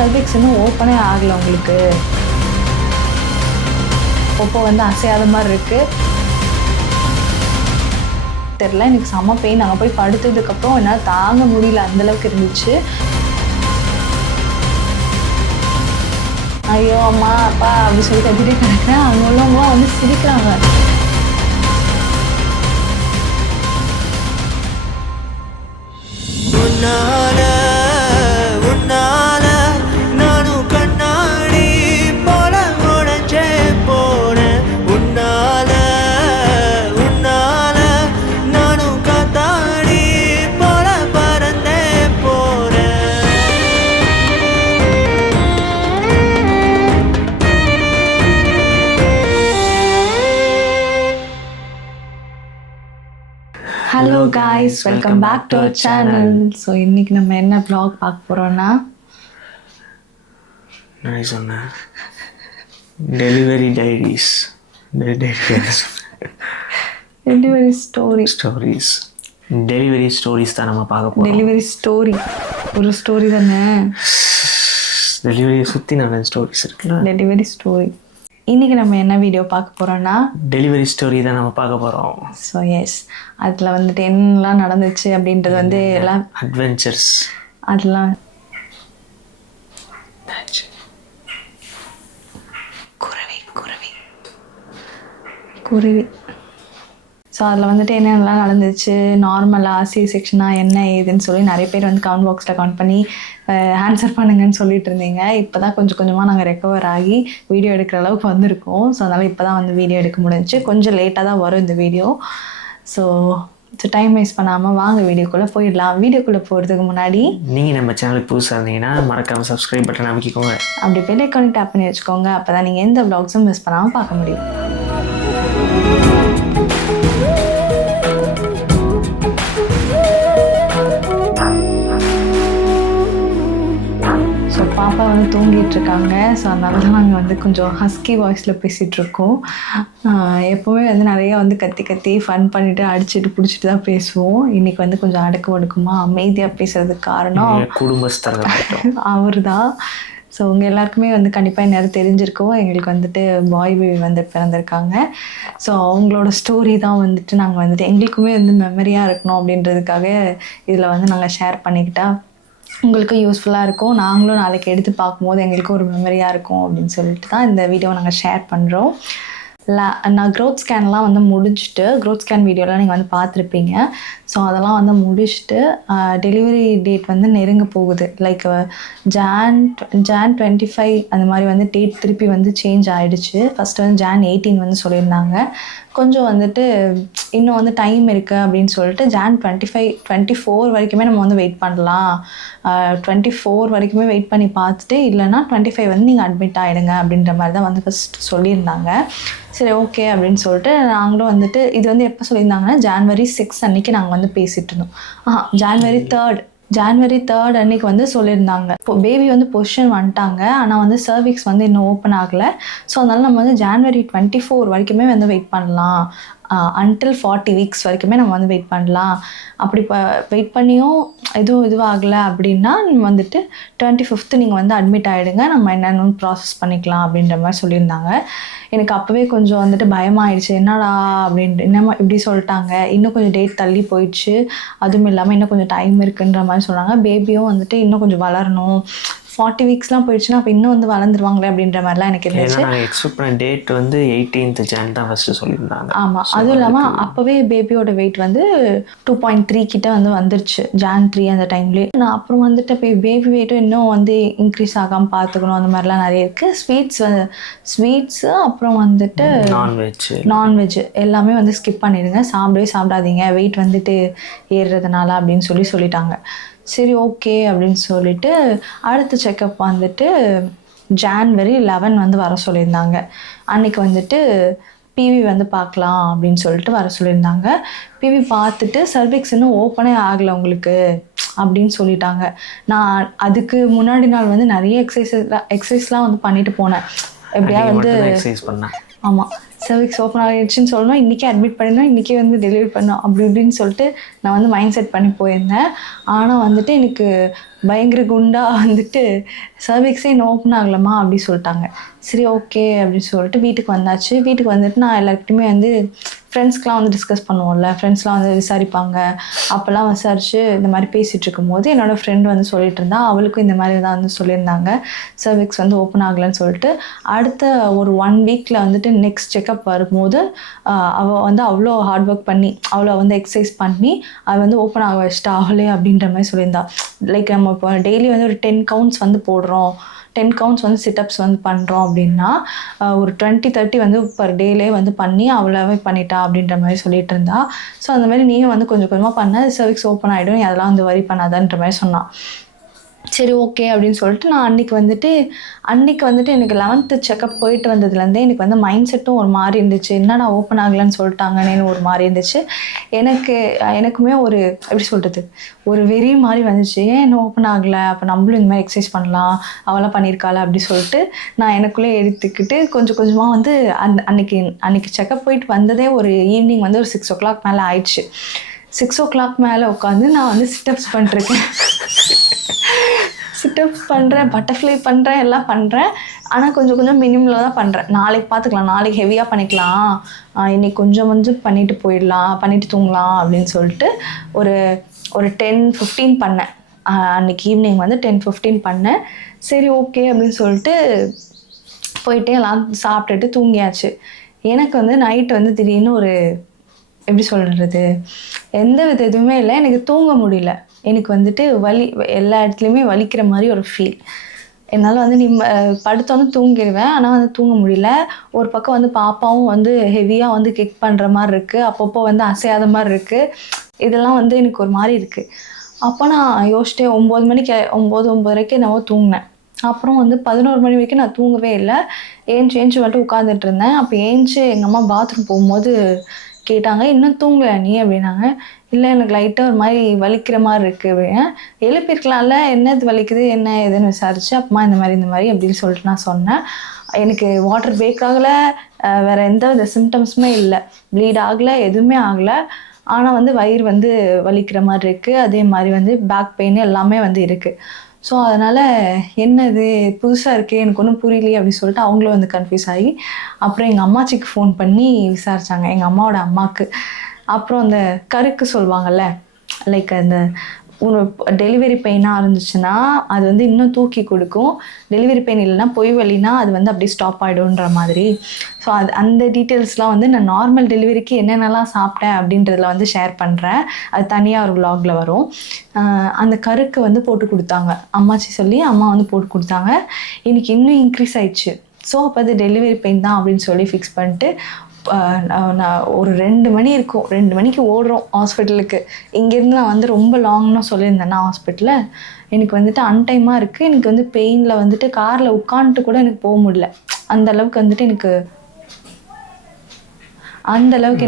Cervix இன்னும் ஓப்பனே ஆகலை உங்களுக்கு, அப்போ வந்து அசையாத மாதிரி இருக்குது தெரில. எனக்கு செம்ம பெயின். நாங்கள் போய் படுத்ததுக்கப்புறம் என்னால் தாங்க முடியல, அந்தளவுக்கு இருந்துச்சு. ஐயோ அம்மா அப்பா அப்படி சொல்லி கத்திட்டே கிடக்கிறேன். அங்கே உள்ளவங்களாம் வந்து சிரிக்கிறாங்க. நானும் கண்ணாடி போல உடைஞ்சே போனேன். உன்னால நானும் காத்தாடி போல பறந்தே போனேன். Hello guys, welcome back to our channel. So இன்னைக்கு நம்ம என்ன vlog பார்க்க போகிறோன்னா, நான் சொன்னேன் டெலிவரி டைரிஸ், டெலிவரி ஸ்டோரிஸ் தான் நம்ம பார்க்க போகிறோம். டெலிவரி ஸ்டோரி ஒரு ஸ்டோரி தானே, டெலிவரியை சுற்றி நிறைய ஸ்டோரிஸ் இருக்குல்ல. Delivery story. இன்றைக்கி நம்ம என்ன வீடியோ பார்க்க போகிறோன்னா, டெலிவரி ஸ்டோரி தான் நம்ம பார்க்க போகிறோம். ஸோ எஸ், அதில் வந்துட்டு என்னெல்லாம் நடந்துச்சு அப்படின்றது வந்து எல்லாம் அட்வென்ச்சர்ஸ் அதெல்லாம் குருவி. ஸோ அதில் வந்துட்டு என்னென்னலாம் நடந்துச்சு, நார்மலாக சி செக்ஷனாக என்ன ஏதுன்னு சொல்லி நிறைய பேர் வந்து கமெண்ட் பாக்ஸில் கமெண்ட் பண்ணி ஆன்சர் பண்ணுங்கன்னு சொல்லிட்டு இருந்தீங்க. இப்போ தான் கொஞ்சம் கொஞ்சமாக நாங்கள் ரெக்கவர் ஆகி வீடியோ எடுக்கிற அளவுக்கு வந்திருக்கோம். ஸோ அதனால் இப்போ தான் வந்து வீடியோ எடுக்க முடிஞ்சிச்சு. கொஞ்சம் லேட்டாக தான் வரும் இந்த வீடியோ. ஸோ டைம் வேஸ்ட் பண்ணாமல் வாங்க வீடியோக்குள்ளே போயிடலாம். வீடியோக்குள்ளே போகிறதுக்கு முன்னாடி நீங்கள் நம்ம சேனலுக்கு புதுசாக இருந்தீங்கன்னா மறக்காமல் சப்ஸ்கிரைப் பட்டன் அமைக்கிக்கோங்க. அப்படி பெல் ஐக்கானை டேப் பண்ணி வச்சுக்கோங்க. அப்போ தான் நீங்கள் எந்த vlogsம் மிஸ் பண்ணாமல் பார்க்க முடியும். ஸோ பாப்பா வந்து தூங்கிட்டு இருக்காங்க. ஸோ அதனால தான் நாங்கள் வந்து கொஞ்சம் ஹஸ்கி வாய்ஸில் பேசிகிட்ருக்கோம். எப்போவுமே வந்து நிறையா வந்து கத்தி ஃபன் பண்ணிவிட்டு அடிச்சுட்டு பிடிச்சிட்டு தான் பேசுவோம். இன்றைக்கி வந்து கொஞ்சம் ஒடுக்கமாக அமைதியாக பேசுறதுக்கு காரணம் குடும்பஸ்தர்கள் அவர் தான். ஸோ உங்கள் எல்லாருக்குமே வந்து கண்டிப்பாக இந்நேரம் தெரிஞ்சிருக்கோம், எங்களுக்கு வந்துட்டு பாய் பேபி வந்து பிறந்திருக்காங்க. ஸோ அவங்களோட ஸ்டோரி தான் வந்துட்டு நாங்கள் வந்துட்டு எங்களுக்குமே வந்து மெமரியாக இருக்கணும் அப்படின்றதுக்காக இதில் வந்து நாங்கள் ஷேர் பண்ணிக்கிட்டா உங்களுக்கும் யூஸ்ஃபுல்லாக இருக்கும். நாங்களும் நாளைக்கு எடுத்து பார்க்கும்போது எங்களுக்கும் ஒரு மெமரியாக இருக்கும் அப்படின்னு சொல்லிட்டு தான் இந்த வீடியோவை நாங்கள் ஷேர் பண்ணுறோம். நான் க்ரோத் ஸ்கேன்லாம் வந்து முடிச்சுட்டு, க்ரோத் ஸ்கேன் வீடியோலாம் நீங்கள் வந்து பார்த்துருப்பீங்க. ஸோ அதெல்லாம் வந்து முடிச்சுட்டு டெலிவரி டேட் வந்து நெருங்க போகுது. லைக் ஜான் 25 அந்த மாதிரி வந்து டேட் திருப்பி வந்து சேஞ்ச் ஆகிடுச்சு. ஃபஸ்ட்டு வந்து ஜான் 18 வந்து சொல்லியிருந்தாங்க. கொஞ்சம் வந்துட்டு இன்னும் வந்து டைம் இருக்குது அப்படின்னு சொல்லிட்டு ஜான் 24 வரைக்குமே நம்ம வந்து வெயிட் பண்ணலாம், 24 வரைக்குமே வெயிட் பண்ணி பார்த்துட்டு இல்லைனா 25 வந்து நீங்கள் அட்மிட் ஆகிடுங்க அப்படின்ற மாதிரி தான் வந்து ஃபஸ்ட் சொல்லியிருந்தாங்க. சரி ஓகே அப்படின்னு சொல்லிட்டு நாங்களும் வந்துட்டு இது வந்து எப்போ சொல்லியிருந்தாங்கன்னா January 6 அன்றைக்கி நாங்கள் வந்து பேசிகிட்டு இருந்தோம். January 3 அன்றைக்கி வந்து சொல்லியிருந்தாங்க. இப்போ பேபி வந்து பொசிஷன் வந்துட்டாங்க, ஆனால் வந்து சர்விக்ஸ் வந்து இன்னும் ஓப்பன் ஆகலை. ஸோ அதனால் நம்ம வந்து January 24 வரைக்குமே வந்து வெயிட் பண்ணலாம், until 40 weeks வரைக்குமே நம்ம வந்து வெயிட் பண்ணலாம். அப்படி வெயிட் பண்ணியும் எதுவும் இதுவாகலை அப்படின்னா வந்துட்டு 25th நீங்கள் வந்து அட்மிட் ஆகிடுங்க, நம்ம என்னென்னு ப்ராசஸ் பண்ணிக்கலாம் அப்படின்ற மாதிரி சொல்லியிருந்தாங்க. எனக்கு அப்போவே கொஞ்சம் வந்துட்டு பயமாகிடுச்சு, என்னடா அப்படின்ட்டு, என்னம்மா இப்படி சொல்லிட்டாங்க, இன்னும் கொஞ்சம் டேட் தள்ளி போயிடுச்சு, அதுவும் இல்லாமல் இன்னும் கொஞ்சம் டைம் இருக்குன்ற மாதிரி சொன்னாங்க. பேபியும் வந்துட்டு இன்னும் கொஞ்சம் வளரணும், 40 weeksலாம் போயிடுச்சுன்னா அப்போ இன்னும் வந்து வளர்ந்துருவாங்களே அப்படின்ற மாதிரிலாம் எனக்கு இருந்துச்சு. எக்ஸ்பெக்ட் பண்ண டேட் வந்து 18th Jan தான் ஃபஸ்ட்டு சொல்லியிருந்தாங்க. ஆமாம், அதுவும் இல்லாமல் அப்போவே பேபியோட வெயிட் வந்து 2.3 கிட்ட வந்து வந்துருச்சு Jan 3 அந்த டைம்லேயே. நான் அப்புறம் வந்துட்டு இப்போ பேபி வெயிட்டும் இன்னும் வந்து இன்க்ரீஸ் ஆகாமல் பார்த்துக்கணும், அந்த மாதிரிலாம் நிறைய இருக்குது. ஸ்வீட்ஸு அப்புறம் வந்துட்டு நான்வெஜ் எல்லாமே வந்து ஸ்கிப் பண்ணிடுங்க, சாப்பிடாதீங்க வெயிட் வந்துட்டு ஏறுறதுனால அப்படின்னு சொல்லிட்டாங்க. சரி ஓகே அப்படின்னு சொல்லிட்டு அடுத்த செக்கப் வந்துட்டு January 11 வந்து வர சொல்லியிருந்தாங்க. அன்றைக்கி வந்துட்டு பிவி வந்து பார்க்கலாம் அப்படின்னு சொல்லிட்டு வர சொல்லியிருந்தாங்க. பிவி பார்த்துட்டு சர்விக்ஸ் இன்னும் ஓப்பனே ஆகலை உங்களுக்கு அப்படின்னு சொல்லிட்டாங்க. நான் அதுக்கு முன்னாடி நாள் வந்து நிறைய எக்ஸசைஸ்லாம் வந்து பண்ணிட்டு போனேன். எப்படியா வந்து எக்ஸசைஸ் பண்ணேன். ஆமாம், சர்விக்ஸ் ஓப்பன் ஆகிடுச்சின்னு சொல்லணும், இன்றைக்கே அட்மிட் பண்ணிடணும், இன்றைக்கே வந்து டெலிவரி பண்ணணும் அப்படி இப்படின்னு சொல்லிட்டு நான் வந்து மைண்ட் செட் பண்ணி போயிருந்தேன். ஆனால் வந்துட்டு எனக்கு பயங்கர குண்டா வந்துட்டு சர்விக்ஸே இன்னும் ஓப்பன் ஆகலாமா அப்படி சொல்லிட்டாங்க. சரி ஓகே அப்படின்னு சொல்லிட்டு வீட்டுக்கு வந்தாச்சு. வீட்டுக்கு வந்துட்டு நான் எல்லாருக்கிட்டையுமே வந்து ஃப்ரெண்ட்ஸ்க்கெலாம் வந்து டிஸ்கஸ் பண்ணுவோம்ல, ஃப்ரெண்ட்ஸ்லாம் வந்து விசாரிப்பாங்க. அப்போல்லாம் விசாரித்து இந்த மாதிரி பேசிகிட்டு இருக்கும்போது என்னோடய ஃப்ரெண்ட் வந்து சொல்லிட்டு இருந்தா, அவளுக்கும் இந்த மாதிரி தான் வந்து சொல்லியிருந்தாங்க, சர்விக்ஸ் வந்து ஓப்பன் ஆகலைன்னு சொல்லிட்டு. அடுத்த ஒரு 1 வீக்கில் வந்துட்டு நெக்ஸ்ட் செக்கப் வரும்போது அவள் வந்து அவ்வளோ ஹார்ட் ஒர்க் பண்ணி அவ்வளோ வந்து எக்ஸசைஸ் பண்ணி அது வந்து ஓப்பன் ஆக வச்சுட்டா அவளே அப்படின்ற மாதிரி சொல்லியிருந்தா. லைக் நம்ம இப்போ டெய்லி வந்து ஒரு 10 கவுண்ட்ஸ் வந்து போடுறோம், 10 கவுண்ட்ஸ் வந்து சிட்டப்ஸ் வந்து பண்ணுறோம் அப்படின்னா ஒரு 20-30 வந்து பர் டேலே வந்து பண்ணி அவ்வளோவே பண்ணிட்டா அப்படின்ற மாதிரி சொல்லிட்டு இருந்தா. ஸோ அந்த மாதிரி நீயும் வந்து கொஞ்சம் கொஞ்சமாக பண்ண சர்விக்ஸ் ஓப்பன் ஆகிடும், அதெல்லாம் வந்து வரி பண்ணாதான்ற மாதிரி சொன்னான். சரி ஓகே அப்படின்னு சொல்லிட்டு நான் அன்றைக்கி வந்துட்டு எனக்கு 11th செக்கப் போயிட்டு வந்ததுலேருந்தே எனக்கு வந்து மைண்ட் செட்டும் ஒரு மாதிரி இருந்துச்சு. என்னடா ஓப்பன் ஆகலைன்னு சொல்லிட்டாங்கன்னு ஒரு மாதிரி இருந்துச்சு. எனக்குமே ஒரு எப்படி சொல்கிறது, ஒரு வெறி மாதிரி வந்துச்சு. ஏன் இன்னும் ஓப்பன் ஆகலை, அப்போ நம்மளும் இந்த மாதிரி எக்ஸசைஸ் பண்ணலாம், அவளாம் பண்ணியிருக்காளா அப்படி சொல்லிட்டு நான் எனக்குள்ளே எடுத்துக்கிட்டு கொஞ்சம் கொஞ்சமாக வந்து அன்னைக்கு செக்கப் போயிட்டு வந்ததே ஒரு ஈவினிங் வந்து ஒரு 6 o'clock மேலே ஆயிடுச்சு. 6 o'clock மேலே உட்காந்து நான் வந்து சிட்டப்ஸ் பண்ணிருக்கேன். சிட்டப்ஸ் பண்ணுறேன், பட்டர்ஃப்ளை பண்ணுறேன், எல்லாம் பண்ணுறேன். ஆனால் கொஞ்சம் கொஞ்சம் மினிமலாக தான் பண்ணுறேன். நாளைக்கு பார்த்துக்கலாம், நாளைக்கு ஹெவியாக பண்ணிக்கலாம், இன்றைக்கி கொஞ்சம் பண்ணிட்டு போயிடலாம், பண்ணிட்டு தூங்கலாம் அப்படின்னு சொல்லிட்டு ஒரு 10-15 பண்ணேன். அன்றைக்கி ஈவினிங் வந்து 10-15 பண்ணேன். சரி ஓகே அப்படின்னு சொல்லிட்டு போயிட்டு எல்லாம் சாப்பிட்டுட்டு தூங்கியாச்சு. எனக்கு வந்து நைட்டு வந்து திடீர்னு ஒரு எப்படி சொல்கிறது, எந்த வித இதுவுமே இல்லை, எனக்கு தூங்க முடியல. எனக்கு வந்துட்டு எல்லா இடத்துலையுமே வலிக்கிற மாதிரி ஒரு ஃபீல். என்னால் வந்து படுத்தோன்னு தூங்கிடுவேன், ஆனால் வந்து தூங்க முடியல. ஒரு பக்கம் வந்து பாப்பாவும் வந்து ஹெவியாக வந்து கிக் பண்ணுற மாதிரி இருக்குது, அப்பப்போ வந்து அசையாத மாதிரி இருக்குது. இதெல்லாம் வந்து எனக்கு ஒரு மாதிரி இருக்குது. அப்போ நான் யோசிச்சிட்டேன், 9-9:30 என்னவோ தூங்கினேன். அப்புறம் வந்து 11 மணி வரைக்கும் நான் தூங்கவே இல்லை. ஏஞ்சி வந்துட்டு உட்காந்துட்டு இருந்தேன். அப்போ ஏஞ்சி எங்கள் அம்மா பாத்ரூம் போகும்போது கேட்டாங்க, இன்னும் தூங்கலையா நீ அப்படின்னாங்க. இல்லை எனக்கு லைட்டாக ஒரு மாதிரி வலிக்கிற மாதிரி இருக்குது அப்படின்னு. எழுப்பியிருக்கலாம்ல, என்னது வலிக்குது என்ன ஏதுன்னு விசாரிச்சு அப்புறமா இந்த மாதிரி அப்படின்னு சொல்லிட்டு நான் சொன்னேன். எனக்கு வாட்டர் பிரேக் ஆகலை, வேறு எந்த வித சிம்டம்ஸுமே இல்லை, ப்ளீட் ஆகலை, எதுவுமே ஆகலை. ஆனால் வந்து வயிறு வந்து வலிக்கிற மாதிரி இருக்குது, அதே மாதிரி வந்து பேக் பெயின் எல்லாமே வந்து இருக்குது. ஸோ அதனால் என்னது புதுசாக இருக்கே, எனக்கு ஒன்றும் புரியலையே அப்படின்னு சொல்லிட்டு அவங்களும் வந்து கன்ஃபியூஸ் ஆகி அப்புறம் எங்கள் அம்மாச்சிக்கு ஃபோன் பண்ணி விசாரித்தாங்க, எங்கள் அம்மாவோட அம்மாவுக்கு. அப்புறம் அந்த கருக்கு சொல்லுவாங்கள்ல, லைக் அந்த டெலிவரி பெயினாக இருந்துச்சுன்னா அது வந்து இன்னும் தூக்கி கொடுக்கும், டெலிவரி பெயின் இல்லைன்னா பொய் வலினா அது வந்து அப்படியே ஸ்டாப் ஆகிடும்ன்ற மாதிரி. ஸோ அந்த டீட்டெயில்ஸ்லாம் வந்து நான் நார்மல் டெலிவரிக்கு என்னென்னலாம் சாப்பிட்டேன் அப்படின்றதில் வந்து ஷேர் பண்ணுறேன். அது தனியாக ஒரு vlogல வரும். அந்த கருக்கு வந்து போட்டு கொடுத்தாங்க, அம்மாச்சி சொல்லி அம்மா வந்து போட்டு கொடுத்தாங்க. எனக்கு இன்னும் இன்க்ரீஸ் ஆயிடுச்சு. ஸோ அப்போ அது டெலிவரி பெயின் தான் அப்படின்னு சொல்லி ஃபிக்ஸ் பண்ணிட்டு நான் ஒரு 2 மணி இருக்கும், 2 மணிக்கு ஓடுறோம் ஹாஸ்பிட்டலுக்கு. இங்கேருந்து நான் வந்து ரொம்ப லாங்னு சொல்லியிருந்தேன்னா ஹாஸ்பிட்டலில் எனக்கு வந்துட்டு அன்டைமாக இருக்குது. எனக்கு வந்து பெயினில் வந்துட்டு காரில் உட்காந்துட்டு கூட எனக்கு போக முடியல. அந்த அளவுக்கு வந்துட்டு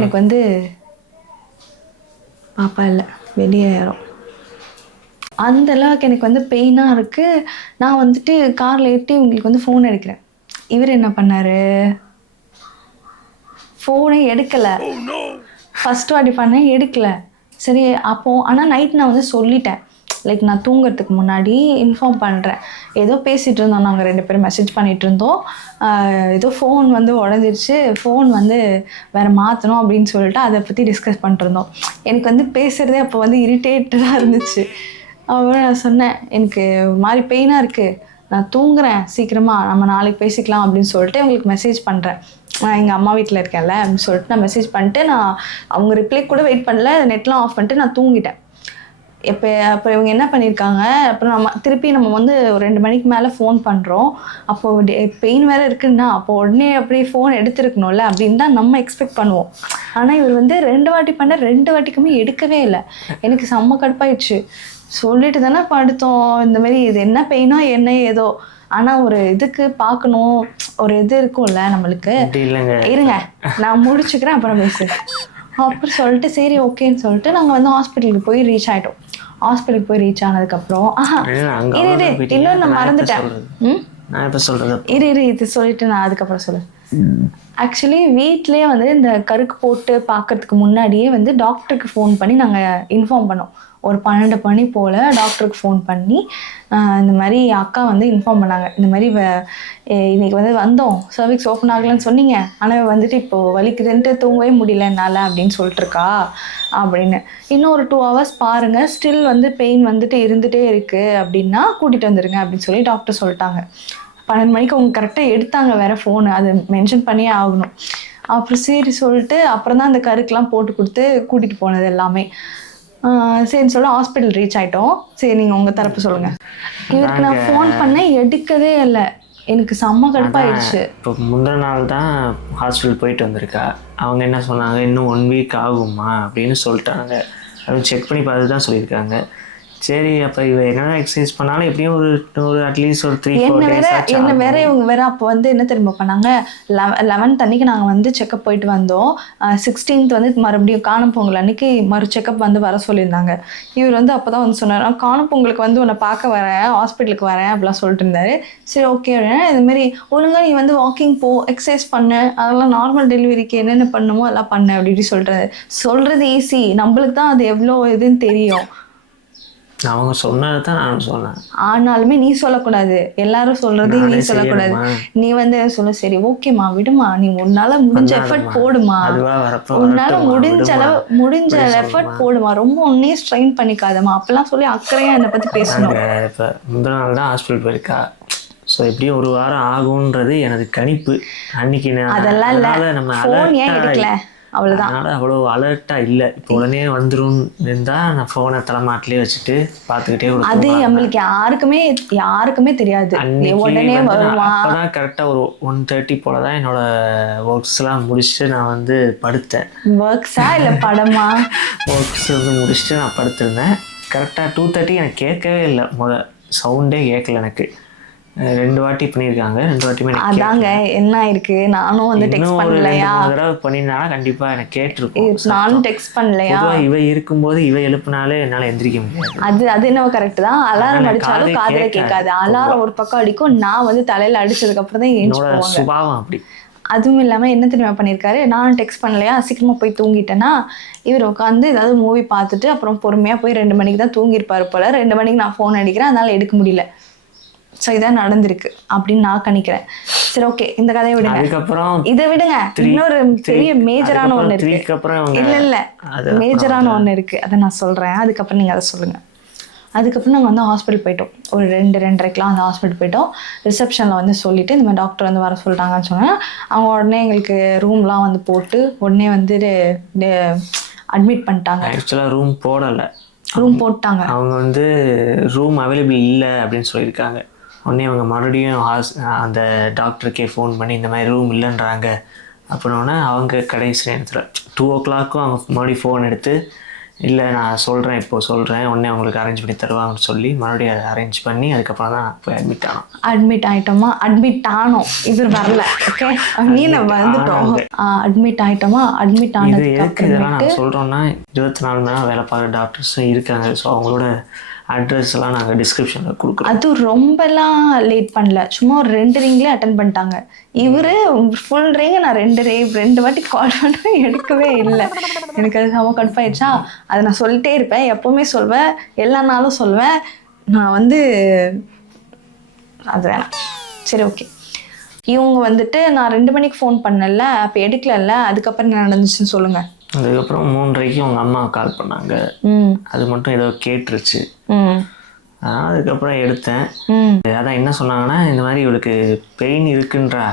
எனக்கு வந்து பாப்பா இல்லை வெளியே ஏறும், அந்த அளவுக்கு எனக்கு வந்து பெயினாக இருக்குது. நான் வந்துட்டு காரில் ஏற்றி உங்களுக்கு வந்து ஃபோன் எடுக்கிறேன். இவர் என்ன பண்ணார், ஃபோனே எடுக்கலை. ஃபஸ்ட்டு வாட்டி பண்ணேன், எடுக்கலை. சரி அப்போது ஆனால் நைட் நான் வந்து சொல்லிட்டேன், லைக் நான் தூங்குறதுக்கு முன்னாடி இன்ஃபார்ம் பண்ணுறேன். ஏதோ பேசிகிட்டு இருந்தோம், நாங்கள் 2 பேரும் மெசேஜ் பண்ணிகிட்டு இருந்தோம். ஏதோ ஃபோன் வந்து உடஞ்சிருச்சு, ஃபோன் வந்து வேறு மாற்றணும் அப்படின்னு சொல்லிட்டு அதை பற்றி டிஸ்கஸ் பண்ணிட்டு இருந்தோம். எனக்கு வந்து பேசுகிறதே அப்போ வந்து இரிட்டேட்டடாக இருந்துச்சு. அப்புறம் நான் சொன்னேன், எனக்கு ஒரு மாதிரி பெயினாக இருக்குது, நான் தூங்குறேன், சீக்கிரமாக நம்ம நாளைக்கு பேசிக்கலாம் அப்படின்னு சொல்லிட்டு உங்களுக்கு மெசேஜ் பண்ணுறேன். நான் எங்கள் அம்மா வீட்டில் இருக்கேன்ல அப்படின்னு சொல்லிட்டு நான் மெசேஜ் பண்ணிட்டு, நான் அவங்க ரிப்ளை கூட வெயிட் பண்ணல, நெட்லாம் ஆஃப் பண்ணிட்டு நான் தூங்கிட்டேன். அப்போ இவங்க என்ன பண்ணியிருக்காங்க, அப்புறம் நம்ம வந்து ஒரு 2 மணிக்கு மேலே ஃபோன் பண்ணுறோம். அப்போது பெயின் வேறு இருக்குன்னா அப்போ உடனே அப்படியே ஃபோன் எடுத்துருக்கணும்ல அப்படின்னு தான் நம்ம எக்ஸ்பெக்ட் பண்ணுவோம். ஆனால் இவர் வந்து 2 வாட்டி பண்ண, 2 வாட்டிக்குமே எடுக்கவே இல்லை. எனக்கு செம்ம கடுப்பாயிடுச்சு. சொல்லிட்டு தானே படுத்தோம், இந்த மாதிரி இது என்ன பெயினோ என்ன ஏதோ, ஆனால் ஒரு இதுக்கு பார்க்கணும், ஒரு இது இருக்கும்ல நம்மளுக்கு. இருங்க நான் முடிச்சுக்கிறேன் அப்புறம் பேசுகிறேன். அப்புறம் சொல்லிட்டு சரி ஓகேன்னு சொல்லிட்டு நாங்கள் வந்து ஹாஸ்பிட்டலுக்கு போய் ரீச் ஆகிட்டோம். ஹாஸ்பிட்டலுக்கு போய் ரீச் ஆனதுக்கப்புறம் இன்னும் நான் மறந்துட்டேன். இது சொல்லிட்டு நான் அதுக்கப்புறம் சொல்லுவேன். ஆக்சுவலி வீட்லேயே வந்து இந்த கருக்கு போட்டு பார்க்கறதுக்கு முன்னாடியே வந்து டாக்டருக்கு ஃபோன் பண்ணி நாங்கள் இன்ஃபார்ம் பண்ணோம். ஒரு 12 மணி போல் டாக்டருக்கு ஃபோன் பண்ணி இந்த மாதிரி அக்கா வந்து இன்ஃபார்ம் பண்ணாங்க. இந்த மாதிரி இன்னைக்கு வந்து வந்தோம், சர்விக்ஸ் ஓப்பன் ஆகலன்னு சொன்னீங்க, ஆனால் வந்துட்டு இப்போது வலிக்குதுன்ட்டு தூங்கவே முடியல என்னால் அப்படின்னு சொல்லிட்டுருக்கா அப்படின்னு. இன்னும் ஒரு 2 hours பாருங்கள், ஸ்டில் வந்து பெயின் வந்துட்டு இருந்துகிட்டே இருக்குது அப்படின்னா கூட்டிகிட்டு வந்துடுங்க அப்படின்னு சொல்லி டாக்டர் சொல்லிட்டாங்க. 12 மணிக்கு அவங்க கரெக்டாக எடுத்தாங்க வேறு ஃபோனு, அது மென்ஷன் பண்ணியே ஆகணும். அப்புறம் சரி சொல்லிட்டு அப்புறம் தான் அந்த கருக்கெலாம் போட்டு கொடுத்து கூட்டிகிட்டு போனது எல்லாமே. சரின்னு சொல்ல ஹாஸ்பிட்டல் ரீச் ஆகிட்டோம். சரி நீங்கள் உங்கள் தரப்பு சொல்லுங்கள். இவருக்கு நான் ஃபோன் பண்ணேன், எடுக்கவே இல்லை. எனக்கு செம்ம கடுப்பாயிடுச்சு. இப்போ முந்தின நாள் தான் ஹாஸ்பிட்டல் போயிட்டு வந்திருக்கா. அவங்க என்ன சொன்னாங்க, இன்னும் 1 week ஆகுமா அப்படின்னு சொல்லிட்டாங்க. அதுவும் செக் பண்ணி பார்த்து தான் சொல்லியிருக்காங்க. சரி, அப்போ இவ என்னென்ன எக்ஸசைஸ் பண்ணாலும் எப்படியும் ஒரு அட்லீஸ்ட் ஒரு 3-4 days ஆச்சு. என்ன வேற இவங்க வேற அப்போ வந்து என்ன தெரியுமா பண்ணாங்க, 11th அன்னைக்கு நாங்கள் வந்து செக்அப் போயிட்டு வந்தோம். 16th வந்து மறுபடியும் காணும் பொங்கல் அன்னைக்கு செக்அப் வந்து வர சொல்லியிருந்தாங்க. இவர் வந்து அப்போ தான் வந்து சொன்னார், நான் காணும் பொங்கலுக்கு வந்து உன்னை பார்க்க வரேன், ஹாஸ்பிட்டலுக்கு வரேன் அப்படிலாம் சொல்லிட்டு இருந்தாரு. சரி ஓகே அப்படின்னா, இதுமாரி ஒழுங்காக நீ வந்து வாக்கிங் போ, எக்ஸசைஸ் பண்ணு, அதெல்லாம் நார்மல் டெலிவரிக்கு என்னென்ன பண்ணுமோ அதெல்லாம் பண்ணு அப்படி சொல்கிறது ஈஸி, நம்மளுக்கு தான் அது எவ்வளோ இதுன்னு தெரியும். அவங்க சொன்னது தான் நான் சொன்னேன். ஆனாலுமே நீ சொல்லக்கூடாது, எல்லாரும் சொல்றது நீ சொல்லக்கூடாது. நீ வந்து சொல்ல, சரி ஓகேம்மா விடுமா, நீ உன்னால முடிஞ்ச எஃபர்ட் போடுமா, உன்னால முடிஞ்ச எஃபர்ட் போடுமா, ரொம்ப ஒன்னே ஸ்ட்ரெயின் பண்ணிக்காதமா அப்பெல்லாம் சொல்லி அக்கறையா என்னை பத்தி பேசணும். இப்போ முந்தின நாள் தான் ஹாஸ்பிட்டல் போயிருக்கா. ஸோ எப்படியும் 1 வாரம் ஆகுன்றது எனது கணிப்பு. அன்னைக்கு அதெல்லாம் இல்லை, ஃபோன் ஏன் எடுக்கல அவ்வளோதான். அதனால் அவ்வளோ அலர்ட்டாக இல்லை. இப்போ உடனே வந்துடும் இருந்தால் நான் ஃபோனை தலைமாட்டிலே வச்சுட்டு பார்த்துக்கிட்டே கொடுத்தேன். அது நம்மளுக்கு யாருக்குமே தெரியாது உடனே வருமா. அப்போதான் கரெக்டாக ஒரு 1:30 போல தான் என்னோட ஒர்க்ஸ்லாம் முடிச்சுட்டு நான் வந்து படுத்தேன். ஒர்க்ஸா இல்லை படமா? ஒர்க்ஸ் வந்து முடிச்சுட்டு நான் படுத்திருந்தேன். கரெக்டாக 2:30 எனக்கு கேட்கவே இல்லை, சவுண்டே கேட்கல எனக்கு. 2 வாட்டி பண்ணியிருக்காங்க, 2 வாட்டியுமே அதாங்க என்ன இருக்கு. நானும் வந்து டெக்ஸ்ட் பண்ணலையா, ஒரு தடவை பண்ணியிருந்தாலும் கண்டிப்பா எனக்கு கேட்டிருக்கும். நானும் டெக்ஸ்ட் பண்ணலையா. இவ இருக்கும்போது இவ எழுப்புனாலே என்னால எந்திரிக்க முடியாது. அது என்ன கரெக்ட் தான். அலாரம் அடிச்சாலும் காதுல கேட்காது. அலாரம் ஒரு பக்கம் அடிக்கும், நான் வந்து தலையில அடிச்சதுக்கு அப்புறம் தான் என்னோட சுபாவம் அப்படி. அதுவும் இல்லாம என்ன தெரியுமா பண்ணியிருக்காரு, நானும் டெக்ஸ்ட் பண்ணலையா, சீக்கிரமா போய் தூங்கிட்டேன்னா இவர் உட்காந்து ஏதாவது மூவி பார்த்துட்டு அப்புறம் பொறுமையா போய் 2 மணிக்கு தான் தூங்கியிருப்பாரு போல. 2 மணிக்கு நான் ஃபோன் அடிக்கிறேன், அதனால எடுக்க முடியல. ஸோ இதான் நடந்திருக்கு அப்படின்னு நான் கணிக்கிறேன். சரி ஓகே, இந்த கதையை விடுங்க. அதுக்கப்புறம் இதை விடுங்க, இன்னொரு பெரிய மேஜரான ஒன்று இருக்கு. இல்ல மேஜரான ஒன்று இருக்கு, அதை நான் சொல்றேன், அதுக்கப்புறம் நீங்க அதை சொல்லுங்க. அதுக்கப்புறம் நாங்கள் வந்து ஹாஸ்பிட்டல் போயிட்டோம். ஒரு 2-2:30க்கெலாம் அந்த ஹாஸ்பிட்டல் போயிட்டோம். ரிசப்ஷனில் வந்து சொல்லிவிட்டு இந்த மாதிரி டாக்டர் வந்து வர சொல்லிட்டாங்கன்னு சொன்னேன். அவங்க உடனே எங்களுக்கு ரூம்லாம் வந்து போட்டு உடனே வந்து அட்மிட் பண்ணிட்டாங்க. ஆக்சுவலாக ரூம் போடலை, ரூம் போட்டாங்க. அவங்க வந்து ரூம் அவைலபிள் இல்லை அப்படின்னு சொல்லியிருக்காங்க. உடனே அவங்க மறுபடியும் அந்த டாக்டருக்கே ஃபோன் பண்ணி இந்த மாதிரி ரூம் இல்லைன்றாங்க அப்படின்னோடனே அவங்க கடைசி நேரத்தில் 2 o'clock அவங்க மறுபடியும் ஃபோன் எடுத்து, இல்லை நான் சொல்கிறேன், இப்போது சொல்கிறேன், உடனே அவங்களுக்கு அரேஞ்ச் பண்ணி தருவாங்கன்னு சொல்லி மறுபடியும் அதை அரேஞ்ச் பண்ணி அதுக்கப்புறம் தான் போய் அட்மிட் ஆகிட்டோமா. அட்மிட் ஆனோம், இவர் வரல. ஓகே, நீ நம்ம வந்துட்டோம். அட்மிட் ஆகிட்டோமா. அட்மிட் ஆனதுக்கு இதெல்லாம் நான் சொல்கிறோன்னா 24 மணி நேரம் வேலை பார்க்குற டாக்டர்ஸும் இருக்காங்க. ஸோ அவங்களோட அட்ரஸ் எல்லாம் நாங்கள் டிஸ்கிரிப்ஷனில் கொடுக்குறோம். அது ரொம்பலாம் லேட் பண்ணல, சும்மா ஒரு 2 ரிங்லேயே அட்டன் பண்ணிட்டாங்க. இவர் ஃபுல் ரிங், நான் 2 வாட்டி கால் பண்ணுறேன், எடுக்கவே இல்லை. எனக்கு அது செம கடுப்பாயிடுச்சா. அதை நான் சொல்லிட்டே இருப்பேன், எப்போவுமே சொல்வேன், எல்லா நாளும் சொல்வேன். நான் வந்து அது வேணாம். சரி ஓகே, இவங்க வந்துட்டு நான் 2 மணிக்கு ஃபோன் பண்ணல, அப்போ எடுக்கலல்ல, அதுக்கப்புறம் என்ன நடந்துச்சுன்னு சொல்லுங்கள். அதுக்கப்புறம் 3:30க்கு அவங்க அம்மா கால் பண்ணாங்க. அது மட்டும் ஏதோ கேட்டுருச்சு. அதனால் அதுக்கப்புறம் எடுத்தேன். அதான் என்ன சொன்னாங்கன்னா, இந்த மாதிரி இவளுக்கு பெயின் இருக்குன்றா,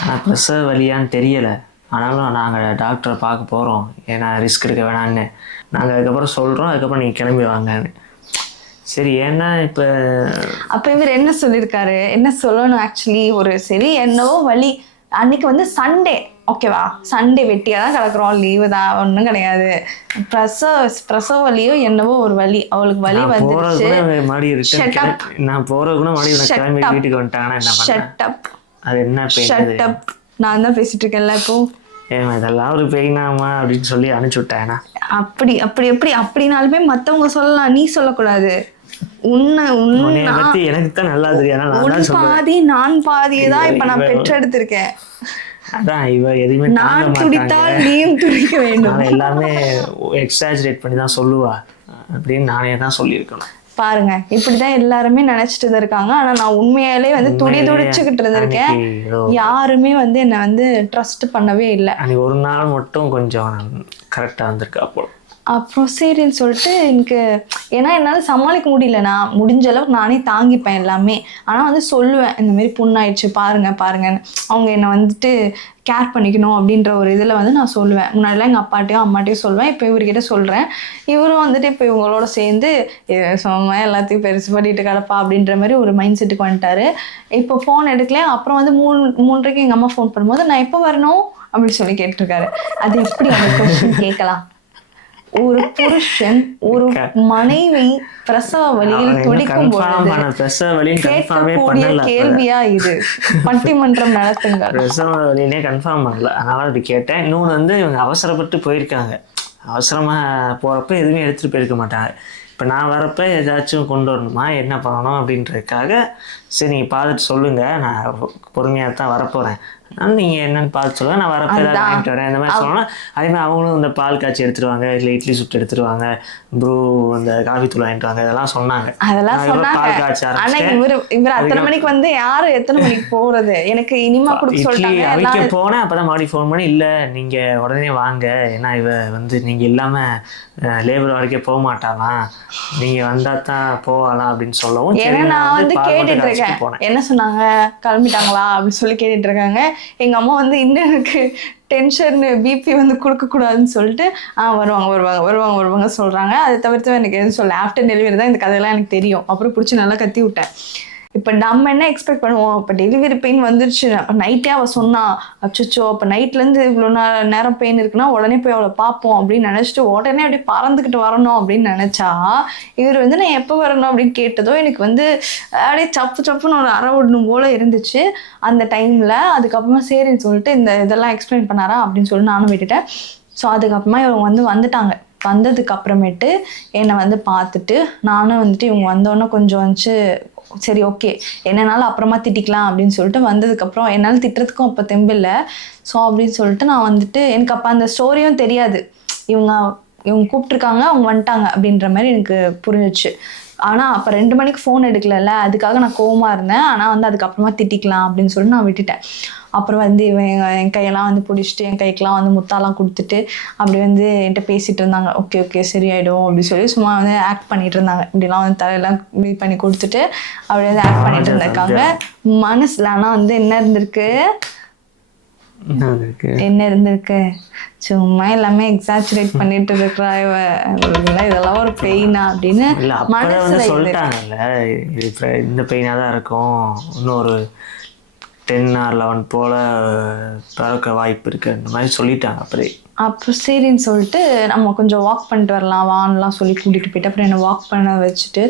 ஆனால் பிரசவ வலியான்னு தெரியலை, ஆனாலும் நாங்கள் டாக்டரை பார்க்க போகிறோம், ஏன்னா ரிஸ்க் எடுக்க வேணான்னு நாங்கள் அதுக்கப்புறம் சொல்கிறோம், அதுக்கப்புறம் நீங்கள் கிளம்பி வாங்கன்னு. சரி, ஏன்னா இப்போ அப்போ இவர் என்ன சொல்லியிருக்காரு, என்ன சொல்லணும் ஆக்சுவலி, ஒரு சரி என்னவோ வலி அன்னைக்கு வந்து சண்டே, ஓகேவா, சண்டே வெட்டியாக தான் கிடக்குறோம், லீவு தான், ஒன்றும் கிடையாது. பிரசவ வலியோ என்னவோ ஒரு வலி, அவளுக்கு வலி வந்துருச்சு. நான் தான் பேசிட்டு இருக்கேன்ல இப்போ. இதெல்லாம் ஒரு பெயினாமா அப்படின்னு சொல்லி அனுப்பிச்சு விட்டேன். அப்படி அப்படி எப்படி அப்படின்னாலுமே மற்றவங்க சொல்லலாம், நீ சொல்லக்கூடாது. எனக்கு தான் நல்லா தெரியும். பாதி நான் பாதியை தான் இப்ப நான் பெற்றெடுத்திருக்கேன். அதான் இவ எதுவுமே தாங்க நான் மாட்டாங்க, துடித்தால் நீயும் துடிக்க வேண்டும். அவன் எல்லாமே எக்ஸாஜரேட் பண்ணி தான் சொல்லுவா அப்படின்னு நானே தான் சொல்லியிருக்கணும். பாருங்க, இப்படிதான் எல்லாருமே நினைச்சிட்டு இருந்திருக்காங்க. ஆனா நான் உண்மையாலே வந்து துடிச்சுக்கிட்டு இருந்திருக்கேன். யாருமே வந்து என்னை வந்து ட்ரஸ்ட் பண்ணவே இல்லை. அன்னைக்கு ஒரு நாள் மட்டும் கொஞ்சம் கரெக்டாக வந்திருக்கா போல. அப்புறம் சரின்னு சொல்லிட்டு எனக்கு, ஏன்னா என்னால் சமாளிக்க முடியல. நான் முடிஞ்ச அளவுக்கு நானே தாங்கிப்பேன் எல்லாமே. ஆனால் வந்து சொல்லுவேன், இந்த மாதிரி புண்ணாயிடுச்சு பாருங்கன்னு. அவங்க என்னை வந்துட்டு கேர் பண்ணிக்கணும் அப்படின்ற ஒரு இதில் வந்து நான் சொல்லுவேன். முன்னாடிலாம் எங்கள் அப்பாட்டையும் அம்மாட்டையும் சொல்லுவேன், இப்போ இவர்கிட்ட சொல்கிறேன். இவரும் வந்துட்டு இப்போ இவங்களோட சேர்ந்து சும்மா எல்லாத்தையும் பெருசு பண்ணிட்டு கிடப்பா அப்படின்ற மாதிரி ஒரு மைண்ட் செட்டுக்கு வந்துட்டாரு. இப்போ ஃபோன் எடுக்கல. அப்புறம் வந்து 3:30 எங்கள் அம்மா ஃபோன் பண்ணும்போது நான் எப்போ வரணும் அப்படின்னு சொல்லி கேட்டிருக்காரு. அது எப்படி அந்த கொஸ்டின் கேட்கலாம்? ஒரு புருஷன் ஒரு மனைவி பிரசவ வலியில் துடிக்கும் போது கேட்கக்கூடிய கேள்வியா இது? பட்டிமன்றம் நடத்துங்க. பிரசவ வலியிலே கன்ஃபார்ம் பண்ணல, அதனால அப்படி கேட்டேன். இன்னொன்று வந்து இவங்க அவசரப்பட்டு போயிருக்காங்க. அவசரமாக போகிறப்ப எதுவுமே எடுத்துகிட்டு போயிருக்க மாட்டாங்க. இப்போ நான் வரப்போ ஏதாச்சும் கொண்டு வரணுமா, என்ன பண்ணணும் அப்படின்றதுக்காக சரி நீங்கள் பார்த்துட்டு சொல்லுங்கள், நான் பொறுமையாக தான் வரப்போகிறேன், நீங்கள் என்னென்னு பார்த்து சொல்லுங்கள், நான் வரப்போ ஏதாவது வாங்கிட்டு வரேன் இந்த மாதிரி சொல்லணும். அதேமாதிரி அவங்களும் இந்த பால் காய்ச்சி எடுத்துருவாங்க, இல்லை இட்லி சுட்டு எடுத்துருவாங்க, ப்ரூ இந்த காஃபி தூள் வாங்கிட்டு வாங்க, இதெல்லாம் சொன்னாங்க. பால் காய்ச்சி இவர் அத்தனை மணிக்கு வந்து யாரு எத்தனை மணிக்கு போகிறது எனக்கு இனிமா கொடுக்க சொல்லிட்டாங்க. அவிக்க போனேன். அப்போ தான் மறுபடியும் ஃபோன் பண்ணி இல்லை நீங்கள் உடனே வாங்க, ஏன்னா இவ வந்து நீங்கள் இல்லாமல் லேபர் வரைக்கும் போக மாட்டாலாம், நீங்கள் வந்தால் தான் போகலாம் அப்படின்னு சொல்லவும் நான் வந்து கேட்டுட்டு இருக்கேன். என்ன சொன்னாங்க, கிளம்பிட்டாங்களா அப்படின்னு சொல்லி கேட்டுட்டு இருக்காங்க. எங்க அம்மா வந்து இன்னும் எனக்கு டென்ஷன் பிபி வந்து கொடுக்கக்கூடாதுன்னு சொல்லிட்டு வருவாங்க சொல்றாங்க. அதை தவிர்த்து எனக்கு எதுவும் சொல்ல. ஆஃப்டர் டெலிவரி தான் இந்த கதையெல்லாம் எனக்கு தெரியும். அப்புறம் பிடிச்சி நல்லா கத்தி விட்டேன். இப்போ நம்ம என்ன எக்ஸ்பெக்ட் பண்ணுவோம், இப்போ டெலிவரி பெயின் வந்துருச்சு, அப்போ நைட்டே அவள் சொன்னா, அச்சோ அப்போ நைட்லேருந்து இவ்வளோ நேரம் பெயின் இருக்குன்னா உடனே போய் அவளை பார்ப்போம் அப்படின்னு நினச்சிட்டு உடனே அப்படியே பறந்துக்கிட்டு வரணும் அப்படின்னு நினச்சா, இவர் வந்து நான் எப்போ வரணும் அப்படின்னு கேட்டதோ எனக்கு வந்து அப்படியே சப்புன்னு ஒரு அரை விடணும் போல இருந்துச்சு அந்த டைமில். அதுக்கப்புறமா சரின்னு சொல்லிட்டு இந்த இதெல்லாம் எக்ஸ்பிளைன் பண்ணாரா அப்படின்னு சொல்லி நானும் விட்டுட்டேன். ஸோ அதுக்கப்புறமா இவங்க வந்துட்டாங்க. வந்ததுக்கு அப்புறமேட்டு என்னை வந்து பார்த்துட்டு நானும் வந்துட்டு இவங்க வந்தோடனே கொஞ்சம் வந்துச்சு சரி ஓகே என்னன்னாலும் அப்புறமா திட்டிக்கலாம் அப்படின்னு சொல்லிட்டு வந்ததுக்கப்புறம் என்னால் திட்டுறதுக்கும் அப்போ தெம்பில்லை. ஸோ அப்படின்னு சொல்லிட்டு நான் வந்துட்டு எனக்கு அப்போ அந்த ஸ்டோரியும் தெரியாது. இவங்க கூப்பிட்ருக்காங்க, அவங்க வந்துட்டாங்க அப்படின்ற மாதிரி எனக்கு புரிஞ்சிச்சு. ஆனால் அப்போ 2 மணிக்கு ஃபோன் எடுக்கலல்ல, அதுக்காக நான் கோவமாக இருந்தேன். ஆனால் வந்து அதுக்கப்புறமா திட்டிக்கலாம் அப்படின்னு சொல்லிட்டு நான் விட்டுட்டேன். அப்புறம் வந்து என் கையெல்லாம் வந்து பிடிச்சிட்டு என் கைக்கெலாம் வந்து முத்தாலாம் கொடுத்துட்டு அப்படி வந்து என்கிட்ட பேசிகிட்டு இருந்தாங்க. ஓகே சரியாயிடும் அப்படின்னு சொல்லி சும்மா வந்து ஆக்ட் பண்ணிட்டு இருந்தாங்க. இப்படிலாம் வந்து தலையெல்லாம் இது பண்ணி கொடுத்துட்டு அப்படி வந்து ஆக்ட் பண்ணிட்டு இருந்திருக்காங்க. மனசுல ஆனால் வந்து என்ன இருந்திருக்கு, சும்மா எல்லாமே எக்ஸாச்சுரேட் பண்ணிட்டு இருக்கிறா இவ, இதெல்லாம் ஒரு பெயினா அப்படின்னு மனசுல சொல்லிட்டாங்கல்ல. இந்த பெயினா தான் இருக்கும், இன்னொரு 10 or 11 போல பிறக்க வாய்ப்பு இருக்கு அந்த மாதிரி சொல்லிட்டாங்க. அப்புறம் சரின்னு சொல்லிட்டு நம்ம கொஞ்சம் வாக் பண்ணிட்டு வரலாம் வான்லாம் சொல்லி கூட்டிகிட்டு போயிட்டு அப்புறம் என்னை வாக் பண்ண வச்சுட்டு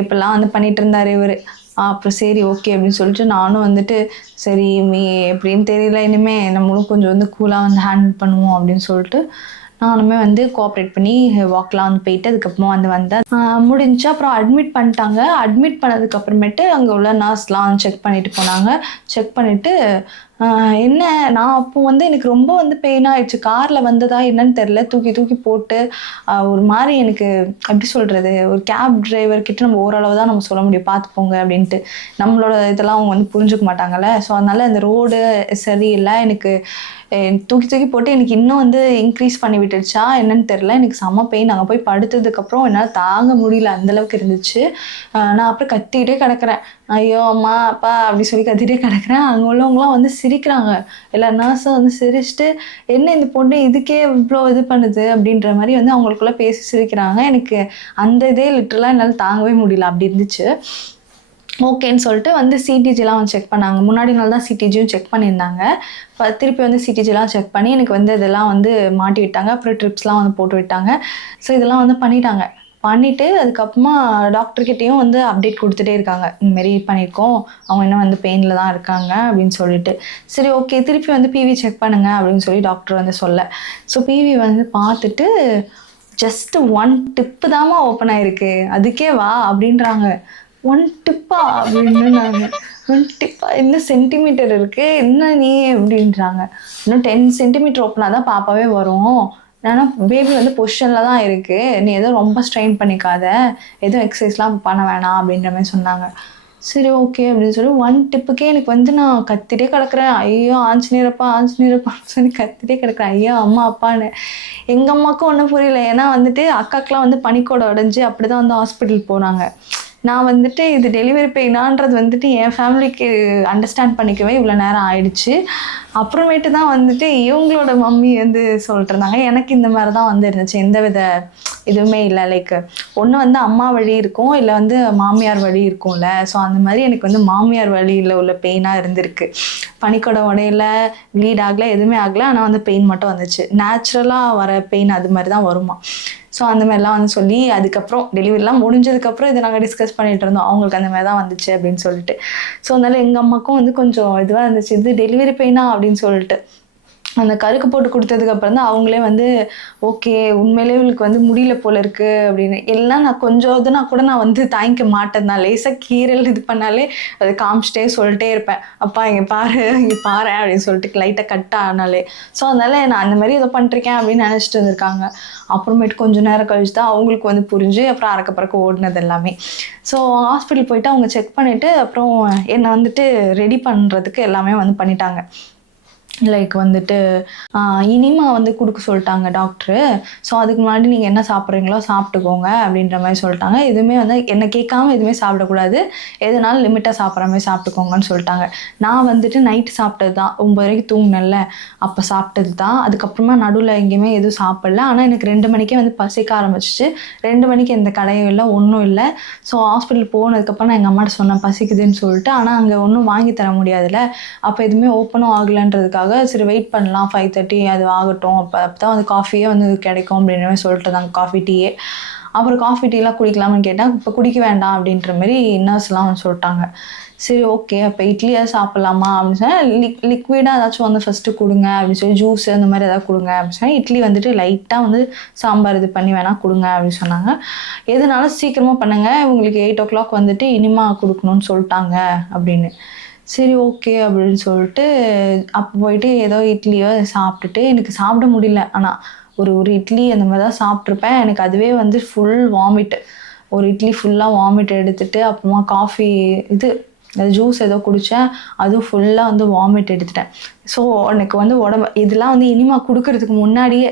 இப்பெல்லாம் வந்து பண்ணிட்டு இருந்தார் இவர். அப்புறம் சரி ஓகே அப்படின்னு சொல்லிட்டு நானும் வந்துட்டு சரி எப்படின்னு தெரியல, இனிமேல் நம்மளும் கொஞ்சம் வந்து கூலாக வந்து ஹேண்டில் பண்ணுவோம் அப்படின்னு சொல்லிட்டு நானுமே வந்து கோஆப்ரேட் பண்ணி வாக்லாம் வந்து போயிட்டு அதுக்கப்புறமா வந்தேன். முடிஞ்சு அப்புறம் அட்மிட் பண்ணிட்டாங்க. அட்மிட் பண்ணதுக்கப்புறமேட்டு அங்கே உள்ள நர்ஸ்லாம் செக் பண்ணிட்டு போனாங்க. செக் பண்ணிவிட்டு என்ன நான் அப்போ வந்து எனக்கு ரொம்ப வந்து பெயின் ஆகிடுச்சு. காரில் வந்ததா என்னன்னு தெரில, தூக்கி போட்டு ஒரு மாதிரி எனக்கு எப்படி சொல்கிறது, ஒரு கேப் டிரைவர்கிட்ட நம்ம ஓரளவு தான் நம்ம சொல்ல முடியும் பார்த்துப்போங்க அப்படின்ட்டு. நம்மளோட இதெல்லாம் அவங்க வந்து புரிஞ்சுக்க மாட்டாங்கல்ல. ஸோ அதனால் அந்த ரோடு சரியில்லை, எனக்கு தூக்கி போட்டு எனக்கு இன்னும் வந்து இன்க்ரீஸ் பண்ணி விட்டுடுச்சா என்னன்னு தெரில. எனக்கு செம்ம பெயின். அங்கே போய் படுத்ததுக்கப்புறம் என்னால் தாங்க முடியல, அந்தளவுக்கு இருந்துச்சு. நான் அப்புறம் கத்திக்கிட்டே கிடக்கிறேன், ஐயோ அம்மா அப்பா அப்படி சொல்லி கத்திட்டே கிடக்கிறேன். அங்கே உள்ளவங்களாம் வந்து சிரிக்கிறாங்க. எல்லா நர்ஸும் வந்து சிரிச்சுட்டு என்ன இந்த பொண்ணு இதுக்கே இவ்வளோ இது பண்ணுது அப்படின்ற மாதிரி வந்து அவங்களுக்குள்ள பேசி சிரிக்கிறாங்க. எனக்கு அந்த இதே லிட்டரலாக என்னால் தாங்கவே முடியல, அப்படி இருந்துச்சு. ஓகேன்னு சொல்லிட்டு வந்து சிடிஜிலாம் வந்து செக் பண்ணாங்க. முன்னாடி நாள் தான் சிடிஜியும் செக் பண்ணியிருந்தாங்க. திருப்பி வந்து சிடிஜிலாம் செக் பண்ணி எனக்கு வந்து இதெல்லாம் வந்து மாட்டி விட்டாங்க. அப்புறம் ட்ரிப்ஸ்லாம் வந்து போட்டு விட்டாங்க. ஸோ இதெல்லாம் வந்து பண்ணிவிட்டு அதுக்கப்புறமா டாக்டர்கிட்டையும் வந்து அப்டேட் கொடுத்துட்டே இருக்காங்க, இந்தமாரி பண்ணியிருக்கோம், அவங்க இன்னும் வந்து பெயினில் தான் இருக்காங்க அப்படின்னு சொல்லிட்டு. சரி ஓகே திருப்பி வந்து பிவி செக் பண்ணுங்க அப்படின்னு சொல்லி டாக்டர் வந்து சொல்ல. ஸோ பிவி வந்து பார்த்துட்டு ஜஸ்ட் 1 டிப்பு தாம்மா ஓப்பன் ஆகிருக்கு, அதுக்கே வா அப்படின்றாங்க. 1 டிப்பா அப்படின்னு நாங்கள் இன்னும் சென்டிமீட்டர் இருக்கு, என்ன நீ அப்படின்றாங்க. இன்னும் 10 சென்டிமீட்டர் ஓப்பனாக தான் பாப்பாவே வரும், ஏன்னா பேபி வந்து பொசிஷனில் தான் இருக்குது, நீ எதுவும் ரொம்ப ஸ்ட்ரெயின் பண்ணிக்காத, எதுவும் எக்ஸசைஸ்லாம் பண்ண வேணாம் அப்படின்ற மாதிரி சொன்னாங்க. சரி ஓகே அப்படின்னு சொல்லி 1 டிப்புக்கே எனக்கு வந்து நான் கத்திட்டே கிடக்குறேன். ஐயோ ஆஞ்சநேயரப்பா ஆஞ்சநேயரப்பான்னு சொல்லி கத்திட்டே கிடக்குறேன். ஐயோ அம்மா அப்பான்னு. எங்கள் அம்மாவுக்கும் ஒன்றும் புரியல. ஏன்னா வந்துட்டு அக்காக்கெலாம் வந்து பனிக்கூட உடஞ்சி அப்படி தான் வந்து ஹாஸ்பிட்டல் போனாங்க. நான் வந்துட்டு இது டெலிவரி பெயினான்றது வந்துட்டு என் ஃபேமிலிக்கு அண்டர்ஸ்டாண்ட் பண்ணிக்கவே இவ்வளோ நேரம் ஆயிடுச்சு. அப்புறமேட்டு தான் வந்துட்டு இவங்களோட மம்மி வந்து சொல்லிட்டுருந்தாங்க. எனக்கு இந்த மாதிரி தான் வந்து இருந்துச்சு, எந்தவித இதுவுமே இல்லை. லைக் ஒன்று வந்து அம்மா வழி இருக்கும், இல்லை வந்து மாமியார் வழி இருக்கும்ல. ஸோ அந்த மாதிரி எனக்கு வந்து மாமியார் வழியில் உள்ள பெயினாக இருந்திருக்கு. பனிக்கூட உடையில ப்ளீட் ஆகலை, எதுவுமே ஆகலை, ஆனால் வந்து பெயின் மட்டும் வந்துச்சு. நேச்சுரலாக வர பெயின் அது மாதிரி தான் வருமா. ஸோ அந்த மாதிரிலாம் வந்து சொல்லி அதுக்கப்புறம் டெலிவரிலாம் முடிஞ்சதுக்கப்புறம் இதை நாங்கள் டிஸ்கஸ் பண்ணிகிட்டு இருந்தோம், அவங்களுக்கு அந்த மாதிரி தான் வந்துச்சு அப்படின்னு சொல்லிட்டு. ஸோ அதனால் எங்கள் அம்மாவுக்கும் வந்து கொஞ்சம் இதுவாக இருந்துச்சு, இது டெலிவரி பெயினா அப்படின்னு சொல்லிட்டு. அந்த கருக்கு போட்டு கொடுத்ததுக்கப்புறம் தான் அவங்களே வந்து ஓகே உண்மையிலே இவளுக்கு வந்து முடியல போல இருக்குது அப்படின்னு. எல்லாம் நான் கொஞ்சம் இதுனா கூட நான் வந்து தாங்கிக்க மாட்டேன் தான். லேசாக கீரல் இது பண்ணாலே அது காமிச்சிட்டே சொல்லிட்டே இருப்பேன், அப்பா இங்கே பாரு இங்கே பாரு அப்படின்னு சொல்லிட்டு லைட்டாக கட் ஆனாலே. ஸோ அதனால் நான் அந்த மாதிரி ஏதோ பண்ணிருக்கேன் அப்படின்னு நினச்சிட்டு இருந்திருக்காங்க. அப்புறமேட்டு கொஞ்சம் நேரம் கழிச்சு தான் அவங்களுக்கு வந்து புரிஞ்சு அப்புறம் அறக்க பறக்க ஓடினது எல்லாமே. ஸோ ஹாஸ்பிட்டல் போயிட்டு அவங்க செக் பண்ணிவிட்டு அப்புறம் என்னை வந்துட்டு ரெடி பண்ணுறதுக்கு எல்லாமே வந்து பண்ணிட்டாங்க. லைக் வந்துட்டு இனிமா வந்து கொடுக்க சொல்லிட்டாங்க டாக்டரு. ஸோ அதுக்கு முன்னாடி நீங்கள் என்ன சாப்பிட்றீங்களோ சாப்பிட்டுக்கோங்க அப்படின்ற மாதிரி சொல்லிட்டாங்க. எதுவுமே வந்து என்னை கேட்காம எதுவுமே சாப்பிடக்கூடாது, எதுனாலும் லிமிட்டாக சாப்பிட்ற மாதிரி சாப்பிட்டுக்கோங்கன்னு சொல்லிட்டாங்க. நான் வந்துட்டு நைட்டு சாப்பிட்டது தான், 9 வரைக்கும் தூங்கினேன்ல அப்போ சாப்பிட்டது தான். அதுக்கப்புறமா நடுவில் எங்கேயுமே எதுவும் சாப்பிடல. ஆனால் எனக்கு 2 மணிக்கே வந்து பசிக்க ஆரம்பிச்சிச்சு. 2 மணிக்கு எந்த கடையும் இல்லை, ஒன்றும் இல்லை. ஸோ ஹாஸ்பிட்டல் போனதுக்கப்புறம் நான் எங்கள் அம்மாட்ட சொன்னேன் பசிக்குதுன்னு சொல்லிட்டு. ஆனால் அங்கே ஒன்றும் வாங்கி தர முடியாதுல்ல, அப்போ எதுவுமே ஓப்பனும் ஆகலைன்றதுக்காக சரி வெயிட் பண்ணலாம் 5:30 அது ஆகட்டும், அப்போ தான் வந்து காஃபியே வந்து கிடைக்கும் அப்படின்ற மாதிரி சொல்லிட்டு தாங்க காஃபி டீயே. அப்புறம் காஃபி டீலாம் குடிக்கலாம்னு கேட்டால் இப்போ குடிக்க வேண்டாம் அப்படின்ற மாதிரி நர்ஸ்லாம் வந்து சொல்லிட்டாங்க. சரி ஓகே அப்போ இட்லியாக சாப்பிட்லாமா அப்படின்னு சொன்னால் லிக்விடாக ஏதாச்சும் வந்து ஃபஸ்ட்டு கொடுங்க அப்படின்னு சொல்லி, ஜூஸ் அந்த மாதிரி ஏதாவது கொடுங்க அப்படின்னு சொன்னால், இட்லி வந்துட்டு லைட்டாக வந்து சாம்பார் இது பண்ணி வேணால் கொடுங்க அப்படின்னு சொன்னாங்க. எதுனாலும் சீக்கிரமாக பண்ணுங்கள், உங்களுக்கு 8 o'clock வந்துட்டு இனிமா கொடுக்கணும்னு சொல்லிட்டாங்க அப்படின்னு. சரி ஓகே அப்படின்னு சொல்லிட்டு அப்போ போயிட்டு ஏதோ இட்லியோ சாப்பிட்டுட்டு, எனக்கு சாப்பிட முடியல, ஆனால் ஒரு இட்லி அந்த மாதிரி தான் சாப்பிட்ருப்பேன். எனக்கு அதுவே வந்து ஃபுல் வாமிட்டு, ஒரு இட்லி ஃபுல்லாக வாமிட் எடுத்துகிட்டு அப்புறமா காஃபி இது ஜூஸ் ஏதோ குடித்தேன், அதுவும் ஃபுல்லாக வந்து வாமிட் எடுத்துட்டேன். ஸோ எனக்கு வந்து உடம்பு இதெல்லாம் வந்து இனிமா கொடுக்கறதுக்கு முன்னாடியே.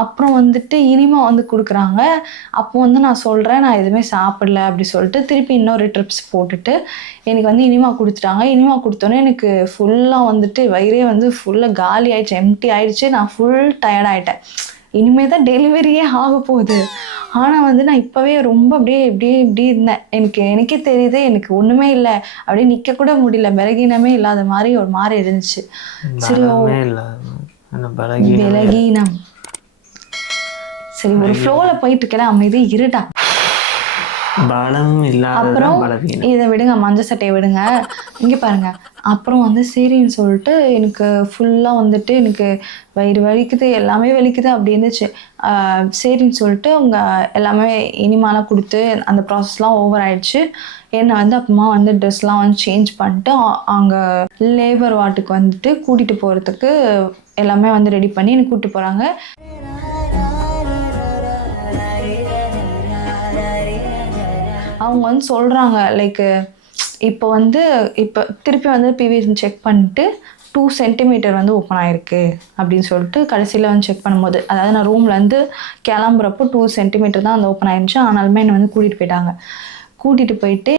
அப்புறம் வந்துட்டு இனிமா வந்து கொடுக்குறாங்க. அப்போ வந்து நான் சொல்கிறேன் நான் எதுவுமே சாப்பிடல அப்படி சொல்லிட்டு திருப்பி இன்னொரு ட்ரிப்ஸ் போட்டுட்டு எனக்கு வந்து இனிமா கொடுத்துட்டாங்க. இனிமா கொடுத்தோன்னே எனக்கு ஃபுல்லாக வந்துட்டு வயிறே வந்து ஃபுல்லாக காலி ஆகிடுச்சு, எம்டி ஆகிடுச்சு. நான் ஃபுல் டயர்ட் ஆகிட்டேன். இனிமேல் தான் டெலிவரியே ஆக போகுது, ஆனால் வந்து நான் இப்போவே ரொம்ப இப்படி இருந்தேன். எனக்கே தெரியுது எனக்கு ஒன்றுமே இல்லை, அப்படியே நிற்க கூட முடியல, பலகீனமே இல்லாத மாதிரி ஒரு மாதிரி இருந்துச்சு. சரி பலகீனம் சரி ஒரு ஃப்ளோவில் போயிட்டு இருக்கேன், அமைதி இருடா. அப்புறம் இதை விடுங்க, மஞ்சள் சட்டையை விடுங்க, இங்கே பாருங்க. அப்புறம் வந்து சரின்னு சொல்லிட்டு எனக்கு ஃபுல்லாக வந்துட்டு எனக்கு வயிறு வலிக்குது, எல்லாமே வலிக்குது அப்படி இருந்துச்சு. சரின்னு சொல்லிட்டு அவங்க எல்லாமே இனிமாலாம் கொடுத்து அந்த ப்ராசஸ்லாம் ஓவர் ஆயிடுச்சு. என்னை வந்து அப்புறமா வந்து ட்ரெஸ்லாம் வந்து சேஞ்ச் பண்ணிட்டு அங்கே லேபர் வார்டுக்கு வந்துட்டு கூட்டிகிட்டு போகிறதுக்கு எல்லாமே வந்து ரெடி பண்ணி எனக்கு கூப்பிட்டு போகிறாங்க. அவங்க வந்து சொல்கிறாங்க லைக் இப்போ திருப்பி வந்து பிவி செக் பண்ணிட்டு 2 சென்டிமீட்டர் வந்து ஓப்பன் ஆகிருக்கு அப்படின்னு சொல்லிட்டு கடைசியில் வந்து செக் பண்ணும்போது, அதாவது நான் ரூம்லேருந்து கிளம்புறப்போ 2 சென்டிமீட்டர் தான் வந்து ஓப்பன் ஆகிருந்துச்சு. ஆனாலுமே என்னை வந்து கூட்டிகிட்டு போயிட்டு